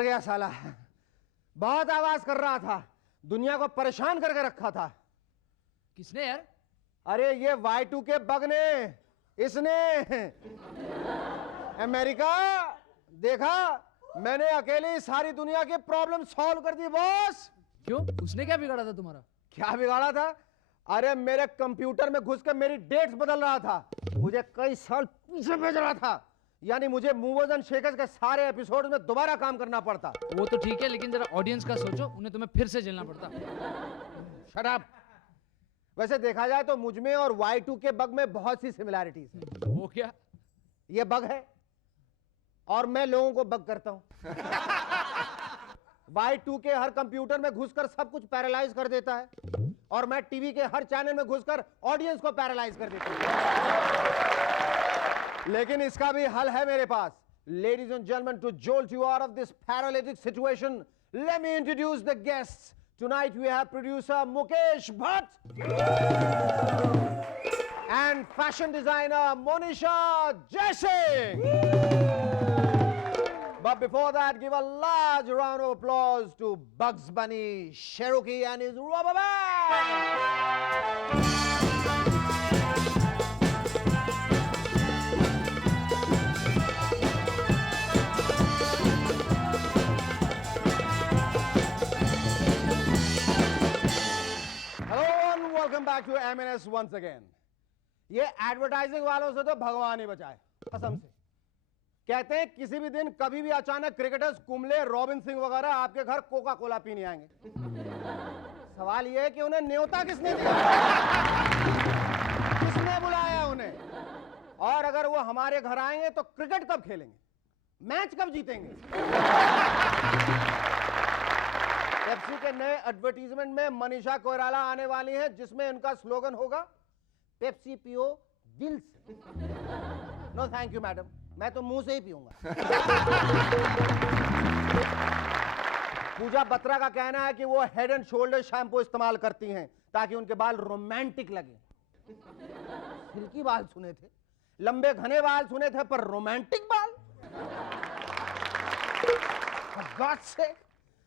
मर गया साला। बहुत आवाज कर रहा था, दुनिया को परेशान करके रखा था। किसने यार? अरे ये Y2K बग ने, इसने। अमेरिका देखा, मैंने अकेले ही सारी दुनिया की प्रॉब्लम सॉल्व कर दी बॉस। क्यों? उसने क्या बिगाड़ा था तुम्हारा? क्या बिगाड़ा था? अरे मेरे कंप्यूटर में घुस कर मेरी डेट्स बदल रहा था, मुझे कई साल पीछे भेज रहा था। यानी मुझे मूवर्स एंड शेकर्स के सारे एपिसोड में दोबारा काम करना पड़ता। वो तो ठीक है, लेकिन जरा ऑडियंस का सोचो, उन्हें तुम्हें फिर से झेलना पड़ता। Shut up. वैसे देखा जाए तो मुझमें और Y2K बग में बहुत सी सिमिलैरिटीज हैं। वो क्या? ये बग है और मैं लोगों को बग करता हूं। Y2K हर कंप्यूटर में घुसकर सब कुछ पैरालाइज कर देता है और मैं टीवी के हर चैनल में घुसकर ऑडियंस को पैरालाइज कर देता हूं। लेकिन इसका भी हल है मेरे पास। Ladies and gentleman, to jolt you out of this paralytic situation, let me introduce the guests. Tonight we have producer Mukesh Bhatt and fashion designer Monisha Jaisingh. But before that, give a large round of applause to Bugs Bunny, Cherokee and his rubber band. Welcome back to M&S once again. ये advertising वालों से तो भगवान ही बचाए, कसम से। कहते हैं किसी भी दिन कभी भी अचानक क्रिकेटर्स कुंबले, रॉबिन सिंह वगैरह आपके घर कोका कोला पीने आएंगे। सवाल ये है कि उन्हें न्योता किसने दिया, किसने बुलाया उन्हें, और अगर वो हमारे घर आएंगे तो क्रिकेट कब खेलेंगे, मैच कब जीतेंगे। पेप्सी के नए एडवर्टीजमेंट में मनीषा कोइराला आने वाली है, जिसमें उनका स्लोगन होगा पेप्सी पियो दिल से। नो थैंक यू मैडम, मैं तो मुंह से ही पीऊंगा। पूजा बत्रा का कहना है कि वो हेड एंड शोल्डर शैम्पू इस्तेमाल करती हैं ताकि उनके बाल रोमांटिक लगे। सिल्की बाल सुने थे, लंबे घने बाल सुने थे, पर रोमांटिक बाल। गॉड से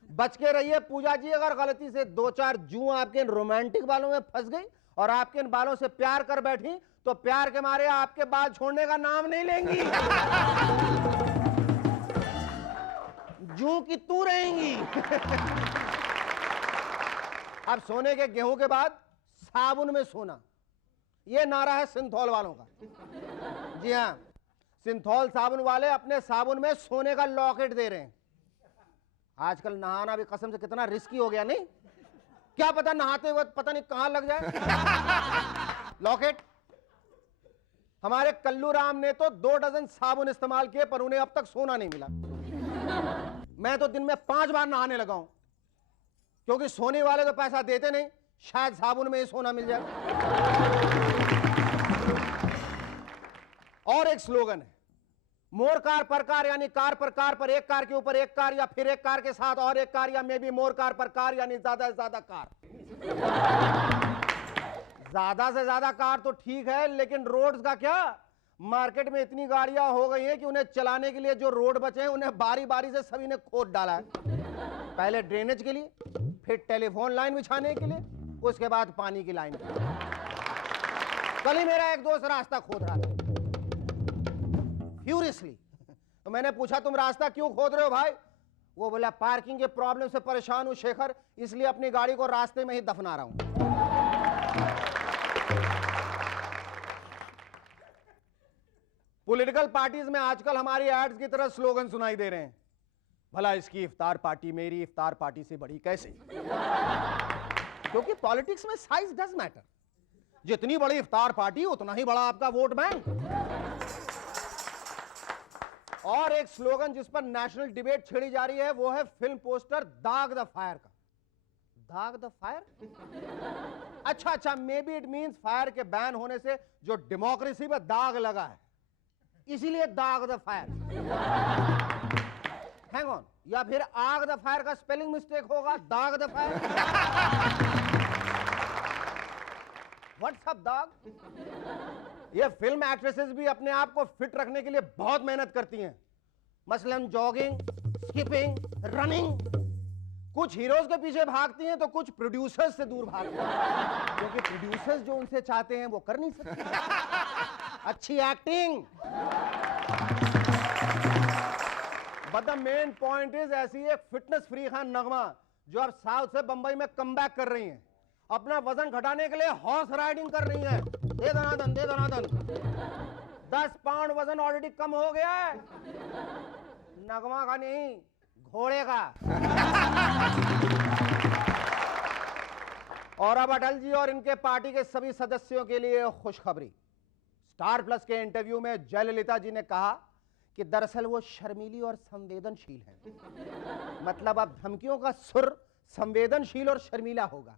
बच के रहिए पूजा जी, अगर गलती से 2-4 जू आपके इन रोमांटिक बालों में फंस गई और आपके इन बालों से प्यार कर बैठी तो प्यार के मारे आपके बाल छोड़ने का नाम नहीं लेंगी। जू की तू रहेंगी। अब सोने के गेहूं के बाद साबुन में सोना, यह नारा है सिंथॉल वालों का। जी हाँ, सिंथॉल साबुन वाले अपने साबुन में सोने का लॉकेट दे रहे हैं। आजकल नहाना भी कसम से कितना रिस्की हो गया, नहीं? क्या पता नहाते हुए पता नहीं कहां लग जाए लॉकेट। हमारे कल्लू राम ने तो 2 डजन साबुन इस्तेमाल किए पर उन्हें अब तक सोना नहीं मिला। मैं तो दिन में 5 बार नहाने लगा हूं, क्योंकि सोने वाले तो पैसा देते नहीं, शायद साबुन में ही सोना मिल जाए। और एक स्लोगन है, मोर कार पर कार, यानी कार पर कार पर एक कार के ऊपर एक कार, या फिर एक कार के साथ और एक कार, या मे बी मोर कार पर कार, यानी ज्यादा से ज्यादा कार। ज्यादा से ज्यादा कार तो ठीक है, लेकिन रोड्स का क्या? मार्केट में इतनी गाड़ियां हो गई हैं कि उन्हें चलाने के लिए जो रोड बचे हैं उन्हें बारी बारी से सभी ने खोद डाला है। पहले ड्रेनेज के लिए, फिर टेलीफोन लाइन बिछाने के लिए, उसके बाद पानी की लाइन। कल ही मेरा एक दोस्त रास्ता खोद रहा था फ्यूरियसली, तो मैंने पूछा तुम रास्ता क्यों खोद रहे हो भाई? वो बोला पार्किंग के प्रॉब्लम से परेशान हूं शेखर, इसलिए अपनी गाड़ी को रास्ते में ही दफना रहा हूं। पॉलिटिकल पार्टीज में आजकल हमारी एड्स की तरह स्लोगन सुनाई दे रहे हैं, भला इसकी इफ्तार पार्टी मेरी इफ्तार पार्टी से बड़ी कैसे? क्योंकि पॉलिटिक्स में साइज डज मैटर। जितनी बड़ी इफ्तार पार्टी उतना ही बड़ा आपका वोट बैंक। और एक स्लोगन जिस पर नेशनल डिबेट छेड़ी जा रही है वो है फिल्म पोस्टर दाग द फायर का। दाग द फायर? अच्छा, may be it means fire के बैन होने से जो डेमोक्रेसी पर दाग लगा है, इसीलिए दाग द फायर। हैंग ऑन, या फिर आग द फायर का स्पेलिंग मिस्टेक होगा, दाग द फायर। व्हाट्स अप दाग? ये फिल्म एक्ट्रेसेस भी अपने आप को फिट रखने के लिए बहुत मेहनत करती हैं, मसलन जॉगिंग, स्किपिंग, रनिंग। कुछ हीरोज के पीछे भागती हैं तो कुछ प्रोड्यूसर्स से दूर भागती हैं, क्योंकि प्रोड्यूसर्स जो उनसे चाहते हैं वो कर नहीं सकते। अच्छी acting. But the main point is, ऐसी एक फिटनेस फ्री खान नगमा जो अब साउथ से बंबई में कमबैक कर रही हैं, अपना वजन घटाने के लिए हॉर्स राइडिंग कर रही हैं। दे दनादन, दे दनादन। 10 पाउंड वजन ऑलरेडी कम हो गया है। नगमा का नहीं, घोड़े का। और अब अटल जी और इनके पार्टी के सभी सदस्यों के लिए खुशखबरी। स्टार प्लस के इंटरव्यू में जयललिता जी ने कहा कि दरअसल वो शर्मीली और संवेदनशील है। मतलब अब धमकियों का सुर संवेदनशील और शर्मीला होगा।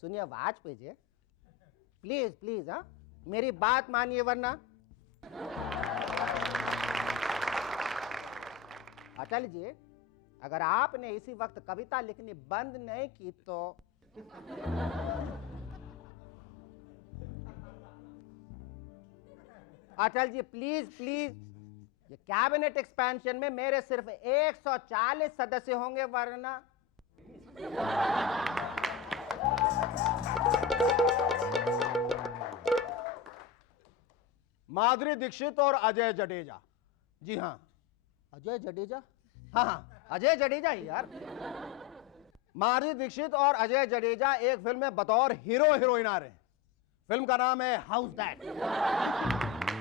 सुनिए, आवाज भेजिए प्लीज प्लीज। हाँ, मेरी बात मानिए वरना। अटल जी, अगर आपने इसी वक्त कविता लिखनी बंद नहीं की तो अटल जी प्लीज प्लीज, ये कैबिनेट एक्सपेंशन में मेरे सिर्फ 140 सदस्य होंगे, वरना माधुरी दीक्षित और अजय जडेजा। जी हाँ, अजय जडेजा। हाँ हाँ, अजय जडेजा ही यार। माधुरी दीक्षित और अजय जडेजा एक फिल्म में बतौर हीरो हीरोइन आ रहे हैं। फिल्म का नाम है हाउस दैट।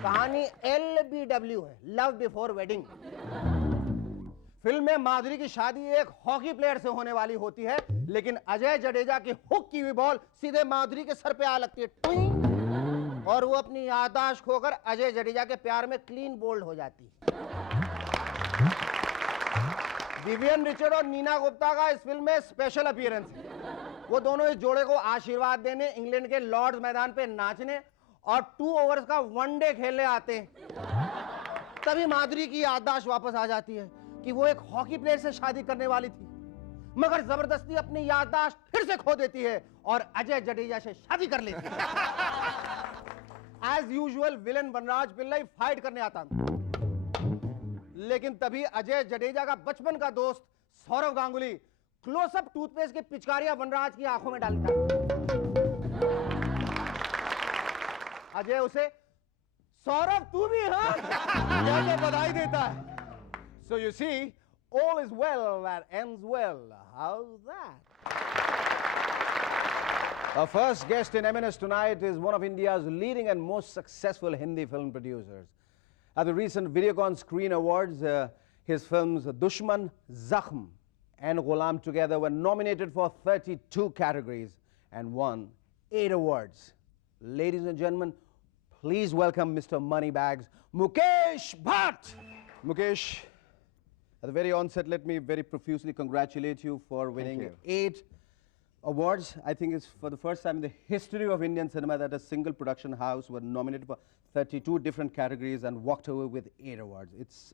कहानी LBW है, लव बिफोर वेडिंग। फिल्म में माधुरी की शादी एक हॉकी प्लेयर से होने वाली होती है, लेकिन अजय जडेजा की हुक की हुई बॉल सीधे माधुरी के सर पे आ लगती है, टुई, और वो अपनी याददाश्त खोकर अजय जडेजा के प्यार में क्लीन बोल्ड हो जाती है। विवियन रिचर्ड और नीना गुप्ता का इस फिल्म में स्पेशल अपीयरेंस है। वो दोनों इस जोड़े को आशीर्वाद देने इंग्लैंड के लॉर्ड्स मैदान पे नाचने और 2 ओवर्स का वनडे खेलने आते हैं। तभी माधुरी की याददाश्त वापस आ जाती है कि वो एक हॉकी प्लेयर से शादी करने वाली थी, मगर जबरदस्ती अपनी याददाश्त फिर से खो देती है और अजय जडेजा से शादी कर लेती है। एज यूजुअल विलेन वनराज पिल्लई फाइट करने आता है, लेकिन तभी अजय जडेजा का बचपन का दोस्त सौरव गांगुली क्लोजअप टूथपेस्ट की पिचकारियां वनराज की आंखों में डालता है। अजय उसे सौरभ तू भी हाँ कहकर बधाई देता है। So you see, all is well that ends well. How's that? Our first guest in M&S tonight is one of India's leading and most successful Hindi film producers. At the recent Videocon Screen Awards, his films Dushman, Zakhm and Ghulam together were nominated for 32 categories and won 8 awards. Ladies and gentlemen, please welcome Mr. Moneybags, Mukesh Bhatt. Mukesh, at the very onset, let me very profusely congratulate you for winning 8 awards. I think it's for the first time in the history of Indian cinema that a single production house was nominated for 32 different categories and walked away with 8 awards. It's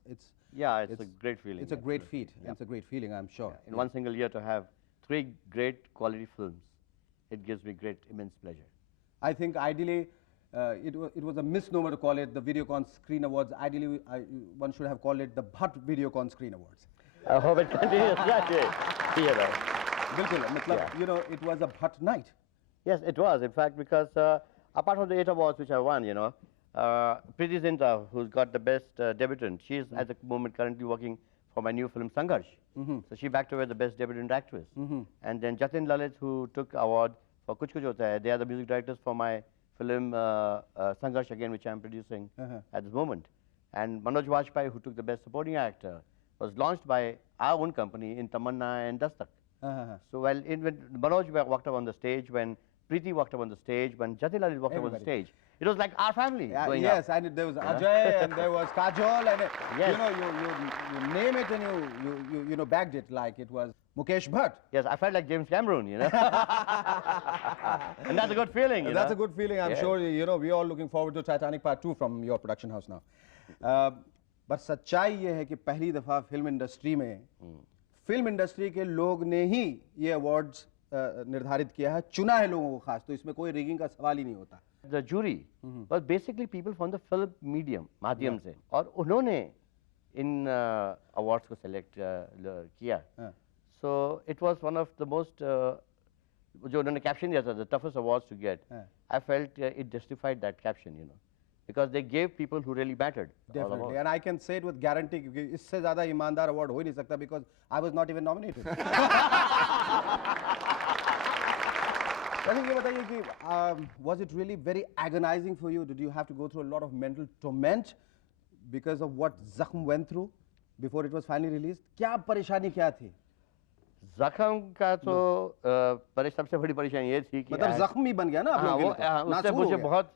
a great feeling. It's a great feat. Yeah. It's a great feeling, I'm sure. Yeah. In one single year to have 3 great quality films, it gives me great, immense pleasure. I think ideally, it was a misnomer to call it the Videocon Screen Awards. Ideally, one should have called it the Bhatt Videocon Screen Awards. I hope it continues that way. Bilkul, matlab, you know, it was a Bhatt night. Yes, it was. In fact, because apart from the 8 awards which I won, you know, Preeti Zinta, who's got the best debutant, she's at the moment currently working for my new film Sangharsh. So she backed away the best debutant actress. And then Jatin Lalit, who took award for Kuch Kuch Hota Hai, they are the music directors for my film Sangharsh again, which I'm producing at this moment. And Manoj Vajpayee, who took the best supporting actor, was launched by our own company in Tamanna and Dastak. So when Manoj walked up on the stage, when Preeti walked up on the stage, when Jatin Lalit walked up on the stage, it was like our family going yes, up. and there was Ajay and there was Kajol and you know, you name it and you know, bagged it like it was Mukesh Bhatt. Yes, I felt like James Cameron, you know. And that's a good feeling, you That's know. a good feeling. I'm sure, you know, we're all looking forward to Titanic Part 2 from your production house now. But सच्चाई ये है कि पहली दफ़ा film industry में film industry के लोग ने ही ये अवार्ड्स निर्धारित किया है, चुना है लोगों को खास, तो इसमें कोई रिगिंग का सवाल ही नहीं होता. The jury was basically people from the film medium, माध्यम से, और उन्होंने इन awards को select किया. So it was one of the most जो उन्होंने caption दिया था, the toughest awards to get. I felt it justified that caption, you know, because they gave people who really mattered. Definitely, and I can say it with guarantee क्योंकि इससे ज़्यादा ईमानदार award हो ही नहीं सकता because I was not even nominated. ये बताइए कि was it really very agonizing for you? Did you have to go through a lot of mental torment because of what Zakham went through before it was finally released? क्या परेशानी क्या थी? जख्म का तो सबसे बड़ी परेशानी ये थी कि मतलब जख्म ही बन गया ना आप लोगों के लिए तो? उसने मुझे बहुत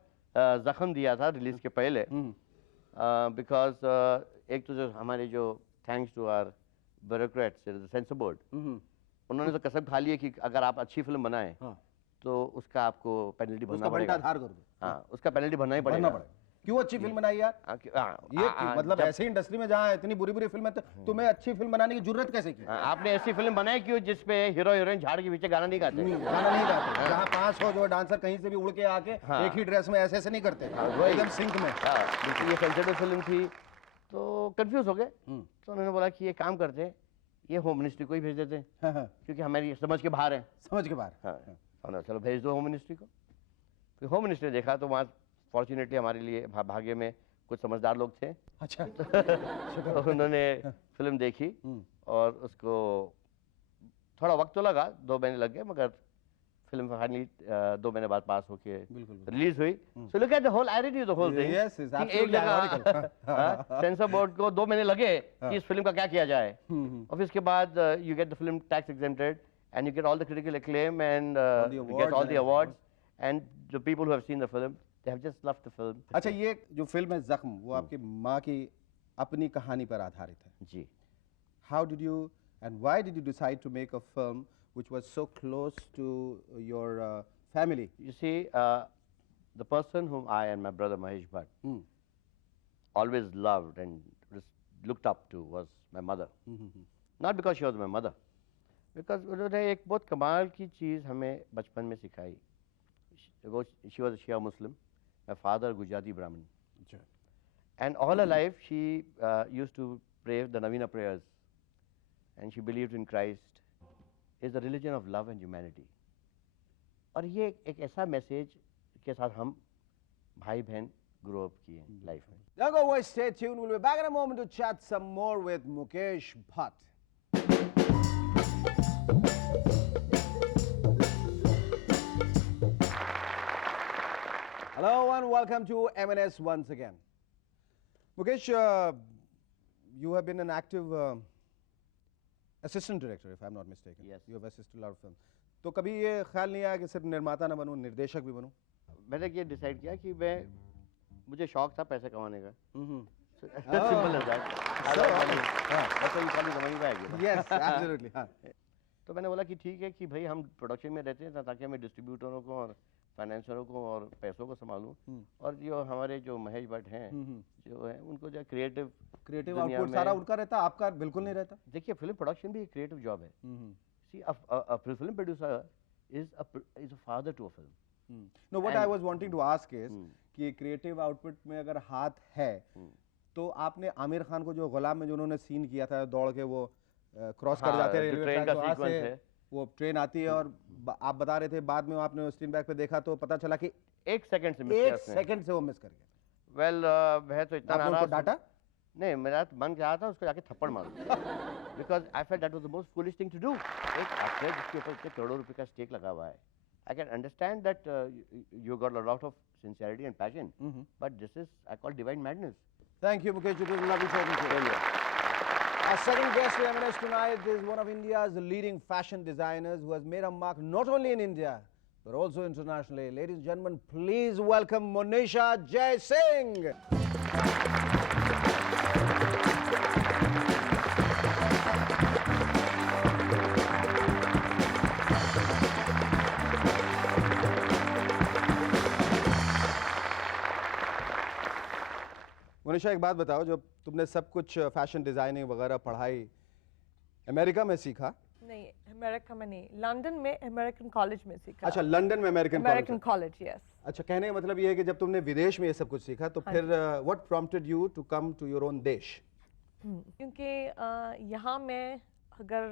जख्म दिया था रिलीज के पहले बिकॉज एक तो जो हमारे जो thanks to our bureaucrats censor board उन्होंने तो कसम खा ली है कि अगर आप अच्छी फिल्म बनाएं तो उसका आपको पेनल्टी भरना पड़ेगा. हाँ, उसका पेनल्टी भरना ही पड़ेगा. क्यों अच्छी फिल्म बनाई यार? ये मतलब ऐसे इंडस्ट्री में जहाँ इतनी बुरी बुरी फिल्म है तुम्हें अच्छी फिल्म बनाने की जरूरत कैसे की? आपने ऐसी फिल्म बनाई क्यों जिसपे हीरो हीरोइन झाड़ के पीछे गाना नहीं गाते? गाना नहीं गाते. जहाँ 500 जो डांसर कहीं से भी उड़ के आके एक ही ड्रेस में ऐसे नहीं करते, एकदम सिंक में. ये सेंसिटिव फिल्म थी तो कंफ्यूज हो गए. तो उन्होंने बोला कि ये काम करते, ये होम मिनिस्ट्री को ही भेज देते क्योंकि हमारी समझ के बाहर है. समझ के बाहर. चलो भेज दो होम मिनिस्ट्री को. होम मिनिस्ट्री देखा तो वहाँ फॉर्चुनेटली हमारे लिए भाग्य में कुछ समझदार लोग थे. अच्छा. तो उन्होंने फिल्म देखी और उसको थोड़ा वक्त तो लगा, 2 महीने लग गए, मगर फिल्म फाइनली 2 महीने बाद पास होके रिलीज हुई. So look at the whole idea, the whole thing. एक जगह सेंसर बोर्ड को 2 महीने लगे कि इस फिल्म का क्या किया जाए, और फिर इसके बाद you get the film tax exempted and you get all the critical acclaim and you get all the awards and the people who have seen the film, they have just loved the film. अच्छा, ये जो film है जख्म वो आपकी माँ की अपनी कहानी पर आधारित है. जी. How did you and why did you decide to make a film which was so close to your family? You see, the person whom I and my brother Mahesh Bhatt always loved and looked up to was my mother. Not because she was my mother, because उन्होंने एक बहुत कमाल की चीज़ हमें बचपन में सिखाई. वो she was Shia Muslim, my father Gujarati Brahmin, and all a life she used to pray the नवीना prayers and she believed in Christ is the religion of love and humanity. और ये एक ऐसा मैसेज के साथ हम भाई बहन ग्रो अप किए लाइफ में. Don't go away, stay tuned. We'll be back in a moment to chat some more with Mukesh Bhatt. Hello and welcome to M&S once again. Mukesh, you have been an active assistant director, if I'm not mistaken. Yes. You have assisted a lot of films. तो कभी ये ख्याल नहीं आया कि सिर्फ निर्माता ना बनूं, निर्देशक भी बनूं? मैंने ये डिसाइड किया कि मुझे शौक था पैसे कमाने का. Simple as that. Yes, absolutely. तो मैंने बोला कि ठीक है कि भाई हम प्रोडक्शन में रहते हैं ताकि हमें डिस्ट्रीब्यूटरों को और फाइनेंसरों को और पैसों को संभालूं, और जो हमारे जो महेश भट्ट हैं जो है उनको जो क्रिएटिव आउटपुट सारा उनका रहता, आपका बिल्कुल नहीं रहता. देखिए फिल्म प्रोडक्शन भी एक क्रिएटिव जॉब है. See a film producer is a father to a film. No, what I was wanting to ask is कि क्रिएटिव आउटपुट में अगर हाथ है तो आपने आमिर खान को जो गुलाम में जो उन्होंने सीन किया था दौड़ के वो क्रॉस कर जाते हैं रेलवे ट्रैक, वहां से वो ट्रेन आती है और आप बता रहे थे बाद में आपने स्क्रीन बैक पे देखा तो पता चला कि 1 सेकंड से वो मिस कर गया. वेल वह तो इतना नाराज डाटा नहीं, मेरा मन क्या था उसको जाके थप्पड़ मारो, because I felt that was the most foolish thing to do. एक एक्टर जिसके ऊपर इतने करोड़ों रुपए का स्टेक लगा हुआ है, I can understand that you got a lot of sincerity and passion, but this is I call divine madness. Thank you, Mukesh. It was lovely talking to you. Our second guest for M&S tonight is one of India's leading fashion designers who has made a mark not only in India but also internationally. Ladies and gentlemen, please welcome Monisha Jaisingh. Monisha, एक बात बताओ, जब तुमने सब कुछ fashion designing वगैरह पढ़ाई America में सीखा नहीं, अमेरिका में नहीं, लंदन में अमेरिकन कॉलेज में सीखा। अच्छा, लंदन में अमेरिकन अमेरिकन कॉलेज, यस। अच्छा, कहने का मतलब ये है कि जब तुमने विदेश में ये सब कुछ सीखा तो फिर what prompted you to come to your own देश? क्योंकि यहाँ मैं अगर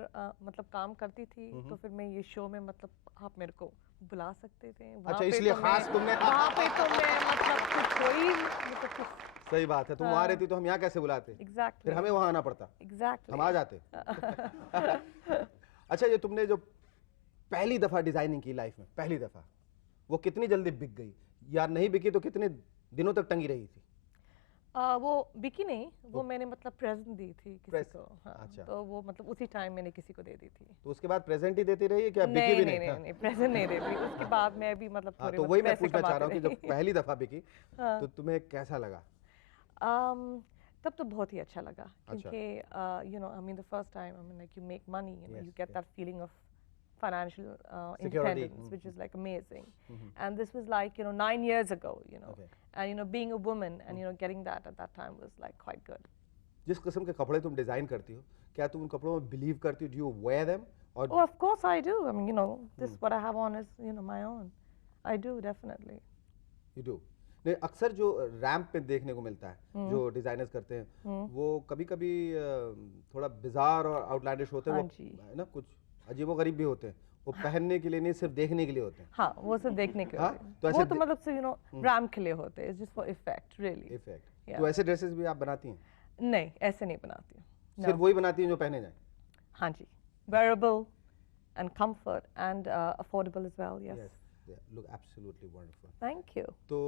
मतलब काम करती थी तो फिर मैं ये शो में मतलब आप मेरे को बुला सकते थे। अच्छा, इसलिए खास तुमने वहाँ पे तो मैं मतलब कुछ कोई मतलब कुछ। सही बात है, तुम वहाँ रहती तो हम यहाँ कैसे बुलाते? एग्जैक्टली। फिर हमें वहाँ आना पड़ता। एग्जैक्टली। हम आ जाते। अच्छा, ये तुमने जो पहली दफा डिजाइनिंग की लाइफ में, पहली दफा, वो कितनी जल्दी बिक गई? या नहीं बिकी तो कितने दिनों तक टंगी रही थी? वो बिकी नहीं, वो मैंने मतलब प्रेजेंट दी थी किसी को। हाँ, अच्छा। तो वो मतलब उसी टाइम मैंने किसी को दे दी थी। तो उसके बाद प्रेजेंट ही देती रही क्या बिकी भी नहीं? नहीं, प्रेजेंट नहीं देती। उसके बाद मैं भी मतलब हाँ, थोड़े तो मतलब वही मैं पैसे पूछना चाह रहा हूँ कि कमाती जब पहली दफा बिकी तो तुम्हें कैसा लगा? तब तो बहुत ही अच्छा लगा क्योंकि you know, I mean the first time, I mean like you make money, you know, Yes, you get that feeling of financial Security. independence, which is like amazing. And this was like, you know, 9 years ago, you know. Okay. And you know, being a woman and you know, getting that at that time was like quite good. जिस किस्म के कपड़े तुम design करती हो, क्या तुम उन कपड़ों में बिलीव करती हो? Do you wear them? और Oh, of course I do. I mean, you know, this what I have on is, you know, my own. I do definitely. You do? नहीं, अक्सर जो रैंप पे देखने को मिलता है जो डिजाइनर्स करते हैं वो कभी-कभी थोड़ा बिजार और आउटलैंडिश होते हैं, हाँ वो जी। है ना, कुछ अजीबोगरीब भी होते हैं, वो पहनने के लिए नहीं, सिर्फ देखने के लिए होते हैं। हाँ, वो सब देखने के हाँ, होते हैं। तो ऐसे वो तो मतलब से, you know, रैम के लिए होते हैं, just for effect, really. Effect. Yeah. तो ऐसे ड्रेसेस भी आप बनाती हैं? नहीं, ऐसे नहीं बनाती हूँ। सिर्फ वही बनाती हैं जो पहने जाए? हाँ जी, wearable and comfort and affordable as well. Yes. Look absolutely wonderful. Thank you. तो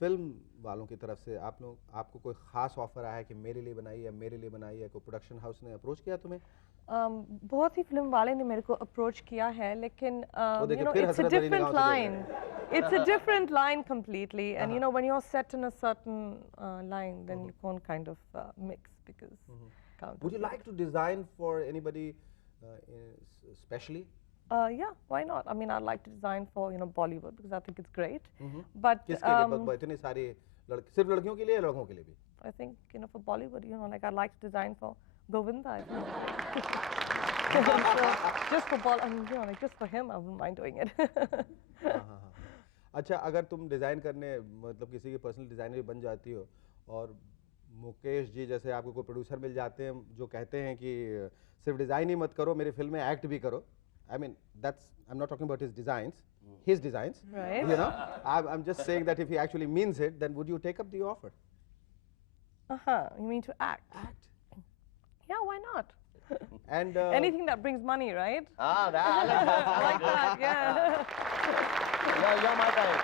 फिल्म वालों की तरफ से आपको कोई खास ऑफर आया है कि मेरे लिए बनाई है, मेरे लिए बनाई है? कोई प्रोडक्शन हाउस ने अप्रोच किया तुम्हें? बहुत ही फिल्म वाले ने मेरे को अप्रोच किया है, लेकिन देखिए, you know, फिर it's a Hasrat Ali different निगाहों से line. It's a different line completely, and you know, when you're set in a certain line, then you can't kind of mix because. Would you like to design for anybody especially? Yeah, why not? I mean, I'd like to design for, you know, Bollywood because I think it's great. But किसके लिए? इतने सारे सिर्फ लड़कियों के लिए या लड़कों के लिए भी? I think, you know, for Bollywood, you know, like I'd like to design for Govinda. You know. So, just for I mean, you know, like just for him, I wouldn't mind doing it. हाँ। अच्छा, अगर तुम design करने मतलब किसी की personal designer बन जाती हो और मुकेश जी जैसे आपको कोई प्रोड्यूसर मिल जाते हैं जो कहते हैं कि सिर्फ डिज़ाइन ही मत करो, मेरी फिल्म में एक्ट भी करो. I mean, I'm not talking about his designs, Right. you know. I'm just saying that if he actually means it, then would you take up the offer? You mean to act? Yeah, why not? And Anything that brings money, right? Ah, that, I like that, yeah. you're my type.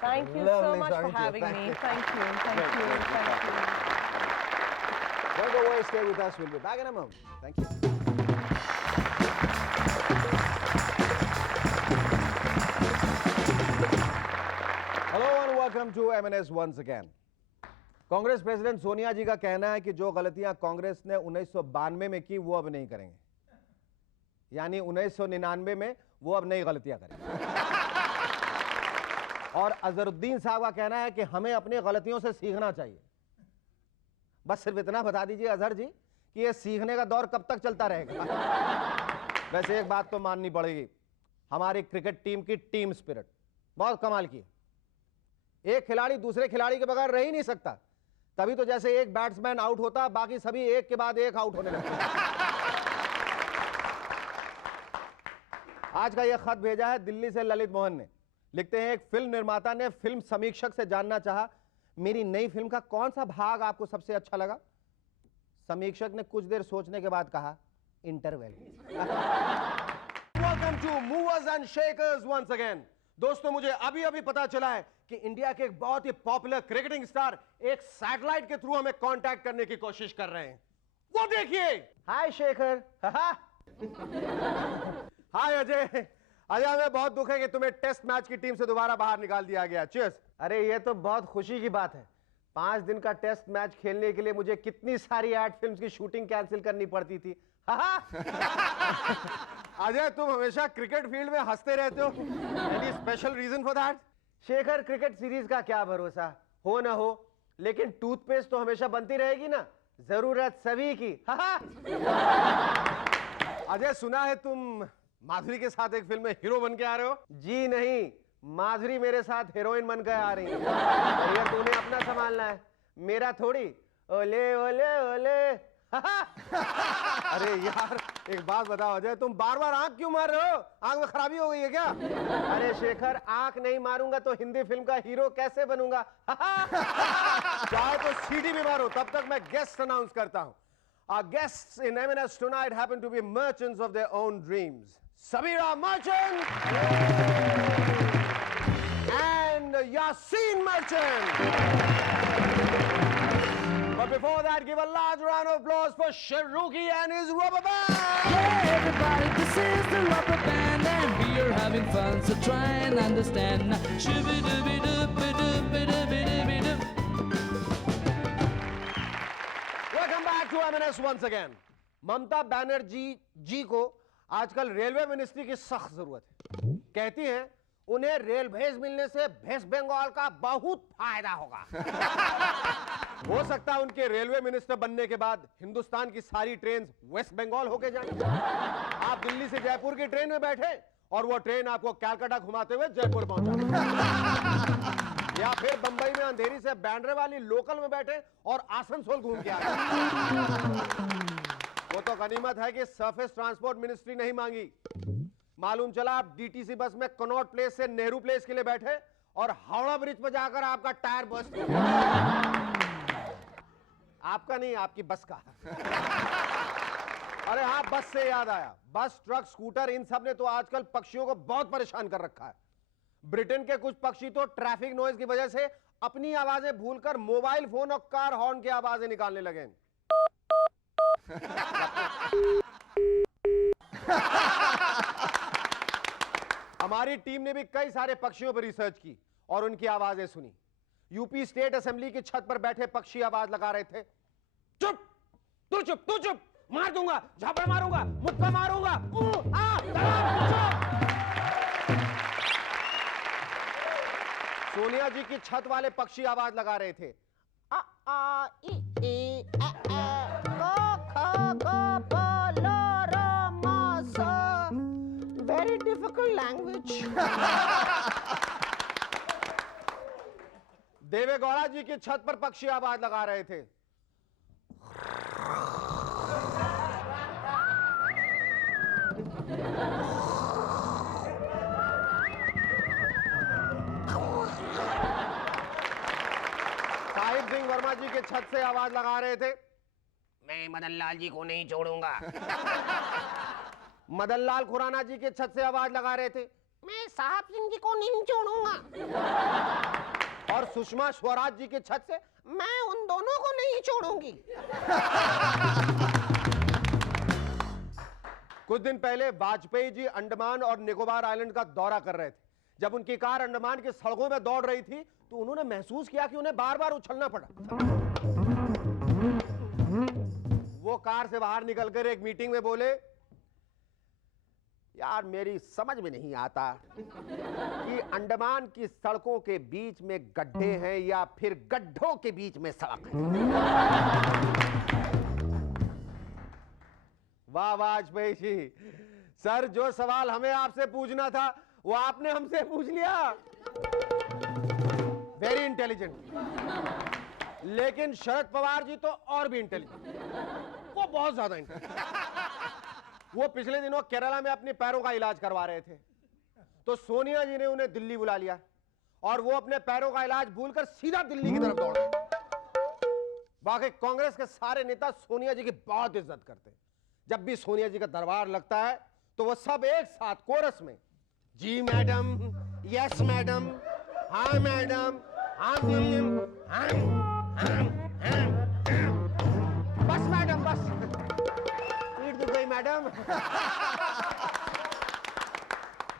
Thank you Lovely so much for talking to you. having Thank me. you. Thank you. Don't go away, stay with us. We'll be back in a moment. Thank you. Hello and welcome to M&S once again. Congress president Sonia ji का कहना है कि जो गलतियां कांग्रेस ने 1992 में की वो अब नहीं करेंगे, यानी 1999 में वो अब नई गलतियां करेंगे. और अजहरुद्दीन साहब का कहना है कि हमें अपनी गलतियों से सीखना चाहिए. बस सिर्फ इतना बता दीजिए अजहर जी कि ये सीखने का दौर कब तक चलता रहेगा. वैसे एक बात तो माननी पड़ेगी, हमारी क्रिकेट टीम की टीम स्पिरिट बहुत कमाल की है. एक खिलाड़ी दूसरे खिलाड़ी के बगैर रह ही नहीं सकता. तभी तो जैसे एक बैट्समैन आउट होता बाकी सभी एक के बाद एक आउट होने लगते. आज का यह खत भेजा है दिल्ली से ललित मोहन ने. लिखते हैं, एक फिल्म निर्माता ने फिल्म समीक्षक से जानना चाहा, मेरी नई फिल्म का कौन सा भाग आपको सबसे अच्छा लगा. समीक्षक ने कुछ देर सोचने के बाद कहा, interval. Welcome to movers and shakers once again. दोस्तों, मुझे अभी अभी पता चला है कि इंडिया के एक बहुत ही पॉपुलर क्रिकेटिंग स्टार एक सैटेलाइट के थ्रू हमें कांटेक्ट करने की कोशिश कर रहे हैं. वो देखिए. हाय शेखर. हाय अजय. अजय, हमें बहुत दुख है कि तुम्हें टेस्ट मैच की टीम से दोबारा बाहर निकाल दिया गया. चीयर्स. अरे ये तो बहुत खुशी की बात है. 5 दिन का टेस्ट मैच खेलने के लिए मुझे कितनी सारी एड फिल्म्स की शूटिंग कैंसिल करनी पड़ती थी. अजय, तुम हमेशा क्रिकेट फील्ड में हंसते रहते हो. Any special reason for that? Shekhar, cricket series का क्या भरोसा, हो ना हो, लेकिन टूथपेस्ट तो हमेशा बनती रहेगी ना. जरूरत सभी की। अजय, सुना है तुम माधुरी के साथ एक फिल्म में हीरो बन के आ रहे हो? जी नहीं, माधुरी मेरे साथ हीरोइन बन के आ रही है। भैया तूने अपना संभालना है, मेरा थोड़ी। ओले ओले ओले। अरे यार एक बात बताओ अजय, तुम बार बार आंख क्यों मार रहे हो? आंख में खराबी हो गई है क्या? अरे शेखर, आंख नहीं मारूंगा तो हिंदी फिल्म का हीरो कैसे बनूंगा? चाहे तो सीडी भी मारो, तब तक मैं गेस्ट अनाउंस करता हूं। Our guests in M&S tonight happen to be merchants of their own dreams. Sabira Merchant and Yasin Merchant. But before that, give a large round of applause for Sharuki and his rubber band. Yeah, everybody, this is the rubber band, and we are having fun, so try and understand. Shoo-be-doo-be-doo-be-doo-be-doo-be-doo-be-doo. Welcome back to M&S once again. Mamata Banerjee जी को आजकल railway ministry की सख्त जरूरत है। कहती हैं उन्हें rail भेज मिलने से वेस्ट बंगाल का बहुत फायदा होगा। हो सकता है उनके रेलवे मिनिस्टर बनने के बाद हिंदुस्तान की सारी ट्रेन वेस्ट बंगाल होके जाए। आप दिल्ली से जयपुर की ट्रेन में बैठे और वो ट्रेन आपको कलकत्ता घुमाते हुए जयपुर पहुंचा, या फिर बंबई में अंधेरी से बैंड्रे वाली लोकल में बैठे और आसनसोल घूम के आए। वो तो गनीमत है कि सरफेस ट्रांसपोर्ट मिनिस्ट्री नहीं मांगी। मालूम चला आप डीटीसी बस में कनॉट प्लेस से नेहरू प्लेस के लिए बैठे और हावड़ा ब्रिज पर जाकर आपका टायर बस्ट हो गया। आपका नहीं, आपकी बस का। अरे हाँ, बस से याद आया, बस ट्रक स्कूटर इन सब ने तो आजकल पक्षियों को बहुत परेशान कर रखा है। ब्रिटेन के कुछ पक्षी तो ट्रैफिक नॉइज की वजह से अपनी आवाजें भूलकर मोबाइल फोन और कार हॉर्न की आवाजें निकालने लगे। हमारी टीम ने भी कई सारे पक्षियों पर रिसर्च की और उनकी आवाजें सुनी। यूपी स्टेट असेंबली की छत पर बैठे पक्षी आवाज लगा रहे थे, चुप तू चुप तू चुप, मार दूंगा, झापड़ मारूंगा, मुक्का मारूंगा, सोनिया जी की छत वाले पक्षी आवाज लगा रहे थे, आ आ ई ई आ आ क ख ग प ल र म स। Very difficult language. Deve Gowda ji की छत पर पक्षी आवाज लगा रहे थे, साहिब सिंह वर्मा जी के छत से आवाज लगा रहे थे, मैं मदन लाल जी को नहीं छोड़ूंगा। मदन लाल खुराना जी के छत से आवाज लगा रहे थे, मैं साहब सिंह जी को नहीं छोड़ूंगा। और सुषमा स्वराज जी के छत से, मैं उन दोनों को नहीं छोड़ूंगी। कुछ दिन पहले वाजपेयी जी अंडमान और निकोबार आइलैंड का दौरा कर रहे थे। जब उनकी कार अंडमान की सड़कों में दौड़ रही थी तो उन्होंने महसूस किया कि उन्हें बार बार उछलना पड़ा। वो कार से बाहर निकलकर एक मीटिंग में बोले, यार मेरी समझ में नहीं आता कि अंडमान की सड़कों के बीच में गड्ढे हैं या फिर गड्ढों के बीच में सड़क है। वाह वाजपेयी जी, सर जो सवाल हमें आपसे पूछना था वो आपने हमसे पूछ लिया। Very intelligent. लेकिन शरद पवार जी तो और भी इंटेलिजेंट, वो बहुत ज्यादा इंटेलिजेंट। वो पिछले दिनों केरला में अपने पैरों का इलाज करवा रहे थे तो सोनिया जी ने उन्हें दिल्ली बुला लिया और वो अपने पैरों का इलाज भूलकर सीधा दिल्ली की तरफ दौड़ गए। बाकी कांग्रेस के सारे नेता सोनिया जी की बहुत इज्जत करते हैं। जब भी सोनिया जी का दरबार लगता है तो वो सब एक साथ कोरस में, जी मैडम, यस मैडम, हाँ मैडम, हाँ बस मैडम बस, पीट तो गई मैडम।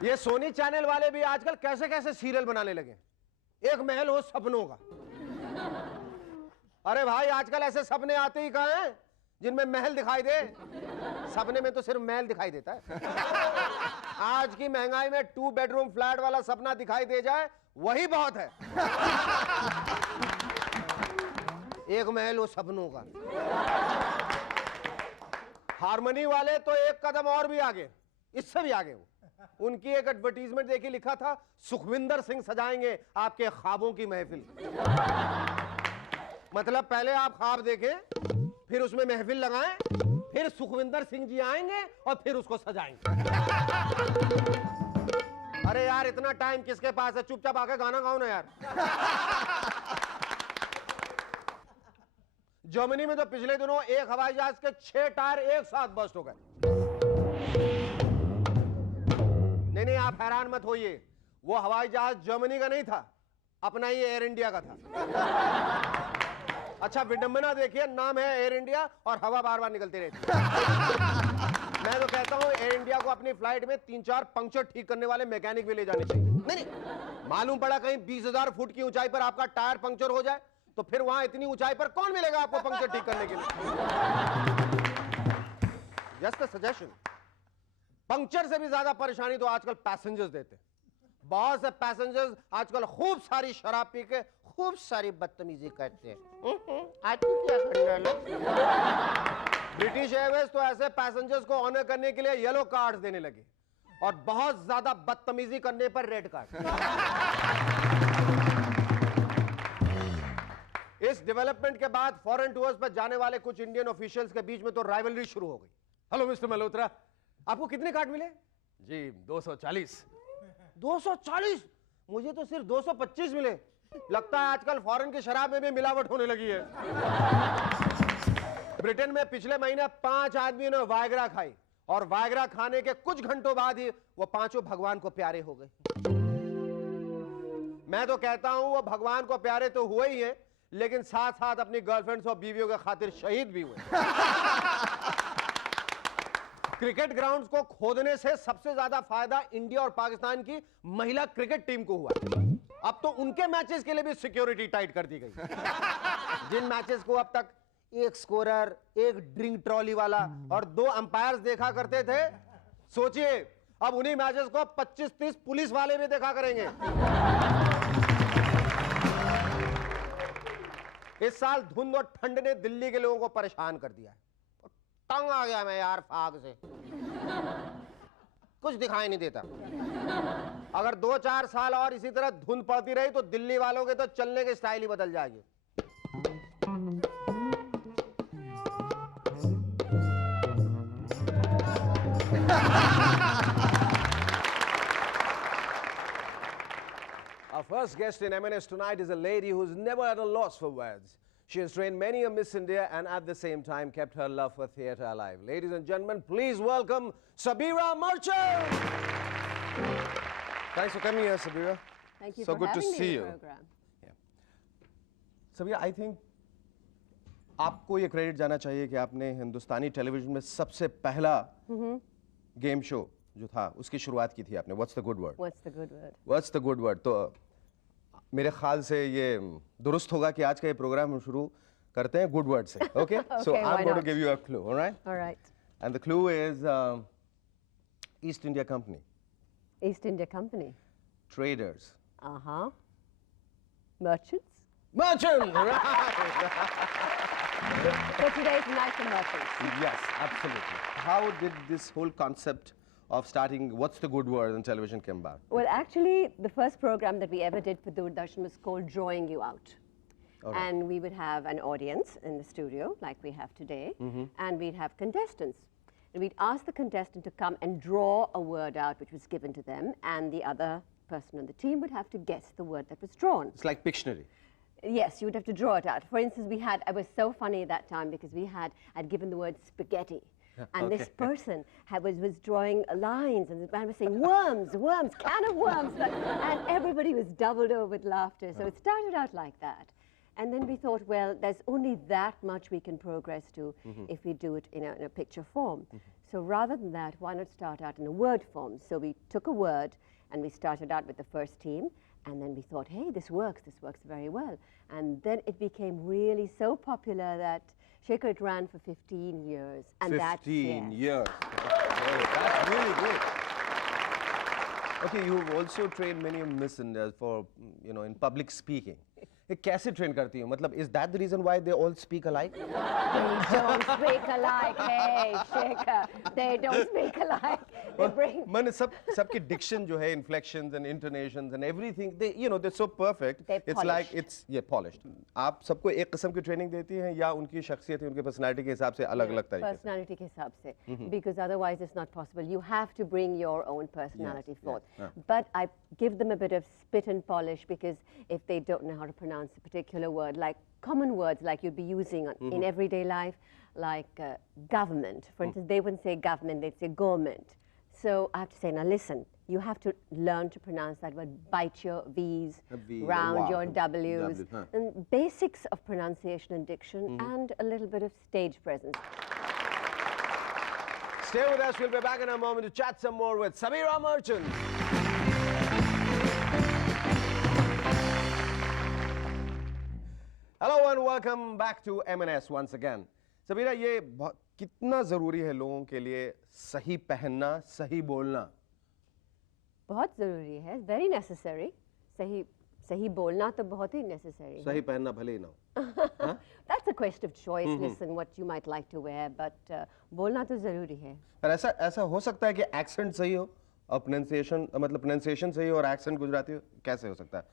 ये सोनी चैनल वाले भी आजकल कैसे कैसे सीरियल बनाने लगे, एक महल हो सपनों का। अरे भाई आजकल ऐसे सपने आते ही कहां हैं जिनमें महल दिखाई दे। सपने में तो सिर्फ महल दिखाई देता है। आज की महंगाई में 2 बेडरूम फ्लैट वाला सपना दिखाई दे जाए वही बहुत है। एक महल वो सपनों का। हारमोनी वाले तो एक कदम और भी आगे, इससे भी आगे। वो उनकी एक एडवर्टीजमेंट देखी, लिखा था सुखविंदर सिंह सजाएंगे आपके ख्वाबों की महफिल। मतलब पहले आप ख्वाब देखें, फिर उसमें महफिल लगाएं, फिर सुखविंदर सिंह जी आएंगे और फिर उसको सजाएंगे। अरे यार इतना टाइम किसके पास है, चुपचाप आके गाना गाओ ना यार। जर्मनी में तो पिछले दिनों एक हवाई जहाज के 6 टायर एक साथ बस्ट हो गए। नहीं, आप हैरान मत होइए, वो हवाई जहाज जर्मनी का नहीं था, अपना ही एयर इंडिया का था। अच्छा विडंबना देखिए, नाम है एयर इंडिया और हवा बार बार निकलती रहती। मैं तो कहता हूं एयर इंडिया को अपनी फ्लाइट में 3-4 पंक्चर ठीक करने वाले मैकेनिक भी ले जाने चाहिए। नहीं, मालूम पड़ा कहीं 20,000 फुट की ऊंचाई पर आपका टायर पंक्चर हो जाए तो फिर वहां इतनी ऊंचाई पर कौन मिलेगा आपको पंक्चर ठीक करने के लिए। Just a suggestion. पंक्चर से भी ज्यादा परेशानी तो आजकल पैसेंजर्स देते हैं। बहुत से पैसेंजर्स आजकल खूब सारी शराब पी के खूब सारी बदतमीजी करते हैं। आज क्या करना। ब्रिटिश एयरवेज तो ऐसे पैसेंजर्स को ऑनर करने के लिए येलो कार्ड्स देने लगे और बहुत ज्यादा बदतमीजी करने पर रेड कार्ड। इस डेवलपमेंट के बाद फॉरेन टूर्स पर जाने वाले कुछ इंडियन ऑफिशियल्स के बीच में तो राइवलरी शुरू हो गई। हेलो मिस्टर मल्होत्रा, आपको कितने कार्ड मिले? जी 240। 240? मुझे तो सिर्फ 225 मिले। लगता है आजकल फॉरेन की शराब में भी मिलावट होने लगी है। ब्रिटेन में पिछले महीने 5 आदमियों ने वायग्रा खाई और वायग्रा खाने के कुछ घंटों बाद ही वो पांचों भगवान को प्यारे हो गए। मैं तो कहता हूं वो भगवान को प्यारे तो हुए ही हैं, लेकिन साथ साथ अपनी गर्लफ्रेंड्स और बीवियों के खातिर शहीद भी हुए। क्रिकेट ग्राउंड्स को खोदने से सबसे ज्यादा फायदा इंडिया और पाकिस्तान की महिला क्रिकेट टीम को हुआ। अब तो उनके मैचेस के लिए भी सिक्योरिटी टाइट कर दी गई। जिन मैचेस को अब तक एक स्कोरर, एक ड्रिंक ट्रॉली वाला और 2 अंपायर्स देखा करते थे, सोचिए अब उन्हीं मैचेस को 25-30 पुलिस वाले भी देखा करेंगे। इस साल धुंध और ठंड ने दिल्ली के लोगों को परेशान कर दिया है। तंग आ गया मैं यार फाग से, कुछ दिखाई नहीं देता। अगर 2-4 साल और इसी तरह धुंध पड़ती रही तो दिल्ली वालों के तो चलने की स्टाइल ही बदल जाएगी। Our first guest in M&S tonight is a lady who's never at a loss for words. She has trained many a Miss India and at the same time kept her love for theatre alive. Ladies and gentlemen, please welcome Sabira Merchant. Thanks for coming here, Sabira. Thank you So for good to having me see in you. the program. Sabira, I think आपको ये credit जाना चाहिए कि आपने हिंदुस्तानी television में सबसे पहला game show जो था उसकी शुरुआत की थी आपने। What's the good word? What's the good word? What's the good word? तो मेरे ख्याल से ये दुरुस्त होगा कि आज का ये प्रोग्राम हम शुरू करते हैं गुड वर्ड से। Okay? So Okay, I'm why going to not? give you a clue, all right? All right. And the clue is East India Company, East India Company. traders. Uh-huh. Merchants. Merchant! Right. So today's night for merchants. Yes, absolutely. How did this whole concept of starting What's the Good Word on television came about? Well, actually, the first program that we ever did for Doordarshan was called Drawing You Out. All right. And we would have an audience in the studio, like we have today, and we'd have contestants. And we'd ask the contestant to come and draw a word out which was given to them, and the other person on the team would have to guess the word that was drawn. It's like Pictionary. Yes, you would have to draw it out. For instance, it was so funny that time because I'd given the word spaghetti. And this person was drawing lines, and the man was saying, worms, worms, can of worms. And everybody was doubled over with laughter. So it started out like that. And then we thought, well, there's only that much we can progress to if we do it in a picture form. So rather than that, why not start out in a word form? So we took a word, and we started out with the first team. And then we thought, hey, this works very well. And then it became really so popular that Shekhar, it ran for 15 years. And 15 yes. years. That's really great. Okay, you've also trained many Miss Indias for, in public speaking. ये कैसे train करती हो? मतलब is that the reason why they all speak alike? They don't speak alike. Hey, Shekhar, they don't speak alike. They bring. मैंने सबकी diction जो है, inflections and intonations and everything, they you know they so perfect. They're it's like polished. It's ये polished. आप सबको एक किस्म की ट्रेनिंग देती हैं या उनकी शख्सियत, उनकी पर्सनालिटी के हिसाब से अलग-अलग तरीके से? Personality के हिसाब से, because otherwise it's not possible. You have to bring your own personality forth. But I give them a bit of spit and polish, because if they don't know how to pronounce a particular word, like common words like you'd be using in everyday life, like government, for instance, they wouldn't say government, they'd say government. So I have to say, now listen, you have to learn to pronounce that word, bite your V's, V, round wow, your W's, W, huh. and basics of pronunciation and diction, and a little bit of stage presence. Stay with us. We'll be back in a moment to chat some more with Sameera Merchant. Hello and welcome back to M&S once again. Sameera, ये कितना ज़रूरी है लोगों के लिए सही पहनना, सही बोलना? बहुत ज़रूरी है, very necessary. सही बोलना तो बहुत ही necessary है. सही पहनना भले ही ना हो. That's a question of choice. Listen, what you might like to wear, but बोलना तो ज़रूरी है. पर ऐसा हो सकता है कि एक्सेंट सही हो और प्रोनाउंसिएशन सही हो और एक्सेंट गुजराती हो? कैसे हो सकता है?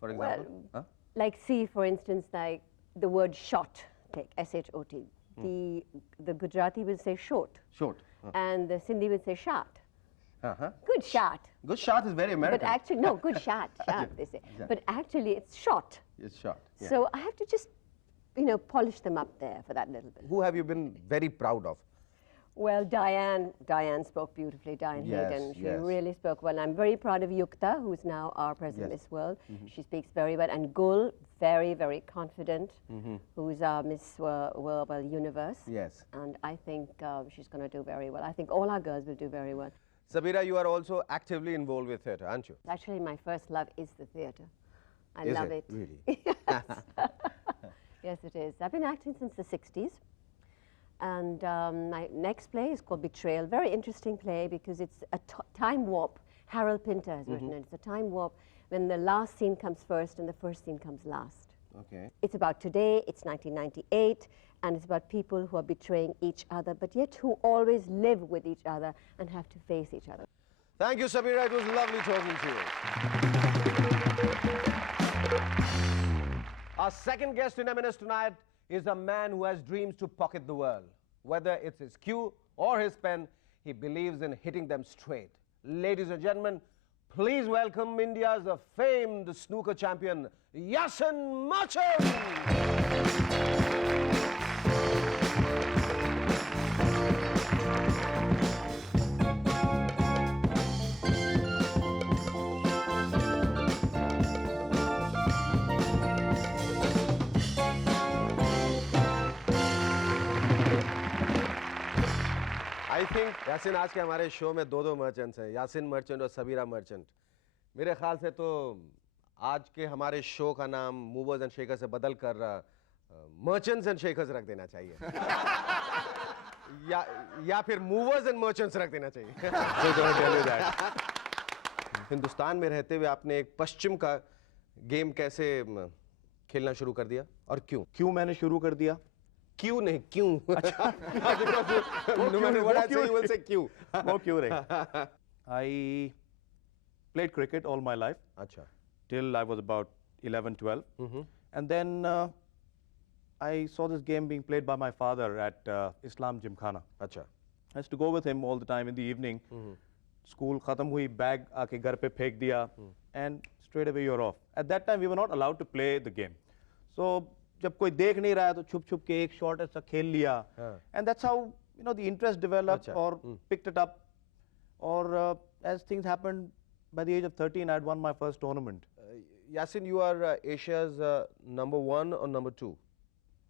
For example? Like, see, for instance, like the word shot, take S-H-O-T. The Gujarati will say short, Short. and the Sindhi will say shot. Uh-huh. Good shot. Good shot is very American. But actually, no, good shot, they say. But actually, it's shot. It's shot. Yeah. So I have to just, polish them up there for that little bit. Who have you been very proud of? Well, Diane spoke beautifully, Diane Yes, Hayden. She yes. really spoke well. I'm very proud of Yukta, who's now our president Yes. Miss World. She speaks very well. And Gul, very, very confident, who's our Miss World Universe. Yes. And I think she's going to do very well. I think all our girls will do very well. Sameera, you are also actively involved with theatre, aren't you? Actually, my first love is the theatre. I Is love it? it. Really? Yes. Yes, it is. I've been acting since the 60s. And my next play is called Betrayal. Very interesting play because it's a time warp. Harold Pinter has written it. It's a time warp when the last scene comes first and the first scene comes last. Okay. It's about today, it's 1998, and it's about people who are betraying each other, but yet who always live with each other and have to face each other. Thank you, Sameera. It was lovely talking to you. Our second guest in M&S tonight is a man who has dreams to pocket the world. Whether it's his cue or his pen, he believes in hitting them straight. Ladies and gentlemen, please welcome India's famed snooker champion, Yasin Merchant. I think Yasin आज के हमारे show में दो merchants हैं, Yasin merchant और Sabira merchant. मेरे ख्याल से तो आज के हमारे शो का नाम मूवर्स एंड शेकर्स से बदल कर मर्चेंट्स एंड शेकर्स रख देना चाहिए. या फिर मूवर्स एंड मर्चेंट्स रख देना चाहिए. हिंदुस्तान में रहते हुए आपने एक पश्चिम का गेम कैसे खेलना शुरू कर दिया और क्यों? क्यों मैंने शुरू कर दिया? क्यों नहीं, क्यों? अच्छा. No matter what I say, you will say क्यों. वो क्यों रहे? I played cricket all my life अच्छा. till I was about 11, 12. And then I saw this game being played by my father at Islam Gymkhana. अच्छा. I used to go with him all the time in the evening. School khatam hui, bag aake ghar pe phek diya, and straight away you're off. At that time we were not allowed to play the game. So जब कोई देख नहीं रहा है तो छुप छुप के एक शॉट ऐसा खेल लिया. And that's how the interest developed or picked it up. Or as things happened, by the age of 13 I had won my first tournament. Yasin, you are Asia's number 1 or number 2?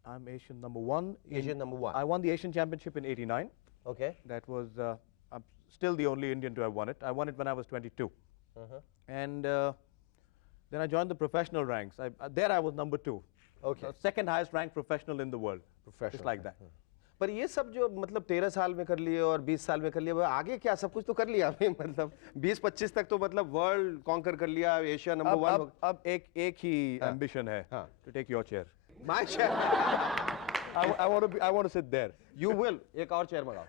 I'm Asian number 1. Asian number 1. I won the Asian Championship in '89. Okay. That was, I'm still the only Indian to have won it. I won it when I was 22. And then I joined the professional ranks. There I was number 2. Okay. Second highest ranked professional in the world. Professional. Just like that. पर ये सब जो मतलब 13 साल में कर लिए और 20 साल में कर लिया, वो आगे क्या सब कुछ तो कर लिया अभी, मतलब 20-25 तक तो मतलब वर्ल्ड कॉन्कर कर लिया, एशिया नंबर 1। अब एक ही एम्बिशन है, हाँ। To take your chair. My share, I want to sit there. You will, एक और चेयर मंगाओ।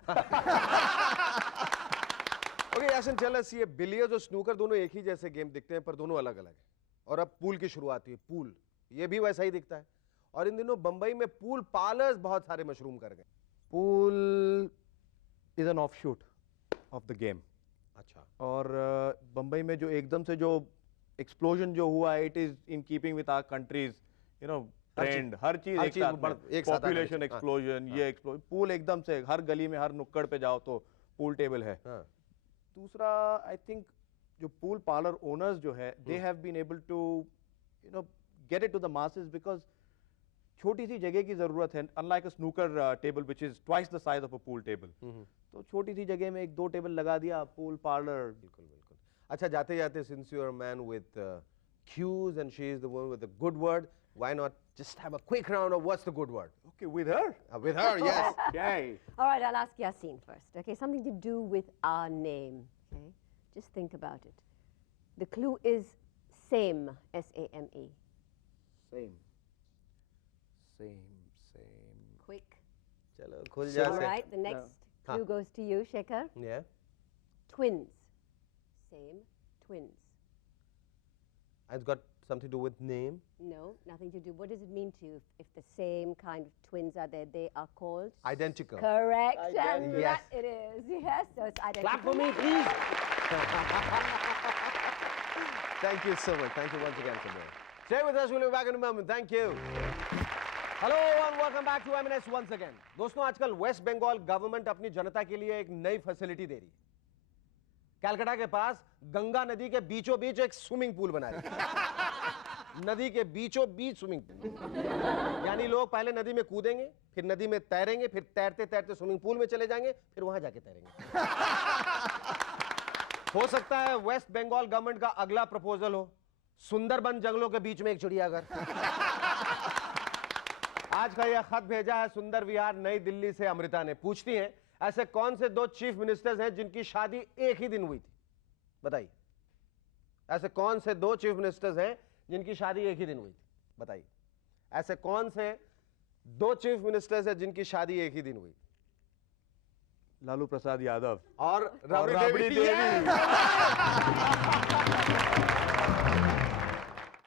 ओके यासिन, टेल अस, ये बिलियर्ड्स और स्नूकर दोनों एक ही जैसे गेम दिखते हैं पर दोनों अलग अलग है। और अब पूल की शुरुआत हुई, पूल ये भी वैसा ही दिखता है। और इन दिनों बंबई में पूल पार्लर्स बहुत सारे मशरूम कर गए। Pool is an offshoot of the game. अच्छा, और बम्बई में जो एकदम से जो एक्सप्लोजन जो हुआ, it is in keeping with our countries, you know, trend, हर चीज हर एक चीज साथ बढ़- में, एक साथ आ गई। पॉपुलेशन हाँ। एक्सप्लोजन, ये एक्सप्लोजन, पूल एकदम से हर गली में, हर नुक्कड़ पे जाओ तो पूल टेबल है। हाँ। दूसरा, आई थिंक जो पूल पार्लर ओनर्स जो है, they have been able to, you know, get it to the masses, because छोटी सी जगह की जरूरत है, unlike a snooker table which is twice the size of a pool table. तो छोटी सी जगह में 1-2 टेबल लगा दिया, पूल पार्लर। बिल्कुल बिल्कुल। अच्छा, जाते जाते, since you are a man with cues and she is the one with the good word, why not just have a quick round of what's the good word? Okay, with her? With her, yes. Okay. All right, I'll ask Yasin first. Okay, something to do with our name. Okay, just think about it. The clue is same, S-A-M-E. Same. Same. Quick. चलो खुल जा All से। right, the next हाँ। clue goes to you, Shekhar. Yeah. Twins. Same, twins. It's got something to do with name. No, nothing to do. What does it mean to you if the same kind of twins are there? They are called? Identical. Correct. And Identical. that it is. Yes, so it's identical. Clap for me, please. Thank you so much. Thank you once again, Samir. Stay with us. We'll be back in a moment. Thank you. Hello and welcome back to M&S once again. दोस्तों, आजकल waste Bengal government अपनी जनता के लिए एक नई facility दे रही है। कलकत्ता के पास गंगा नदी के बीचों बीच एक स्विमिंग पूल बना रही है। नदी के बीचों बीच स्विमिंग पूल, यानी लोग पहले नदी में कूदेंगे, फिर नदी में तैरेंगे, फिर तैरते तैरते स्विमिंग पूल में चले जाएंगे, फिर वहां जाके तैरेंगे। हो सकता है वेस्ट बंगाल गवर्नमेंट का अगला प्रपोजल हो सुंदरबन जंगलों के बीच में एक चिड़ियाघर। आज का यह खत भेजा है सुंदर विहार नई दिल्ली से अमृता ने। पूछती हैं, ऐसे कौन से 2 चीफ मिनिस्टर्स हैं जिनकी शादी एक ही दिन हुई थी? बताइए, ऐसे कौन से 2 चीफ मिनिस्टर्स हैं जिनकी शादी एक ही दिन हुई थी? बताइए, ऐसे कौन से 2 चीफ मिनिस्टर्स हैं जिनकी शादी एक ही दिन हुई? लालू प्रसाद यादव और राबड़ी देवी। Yes!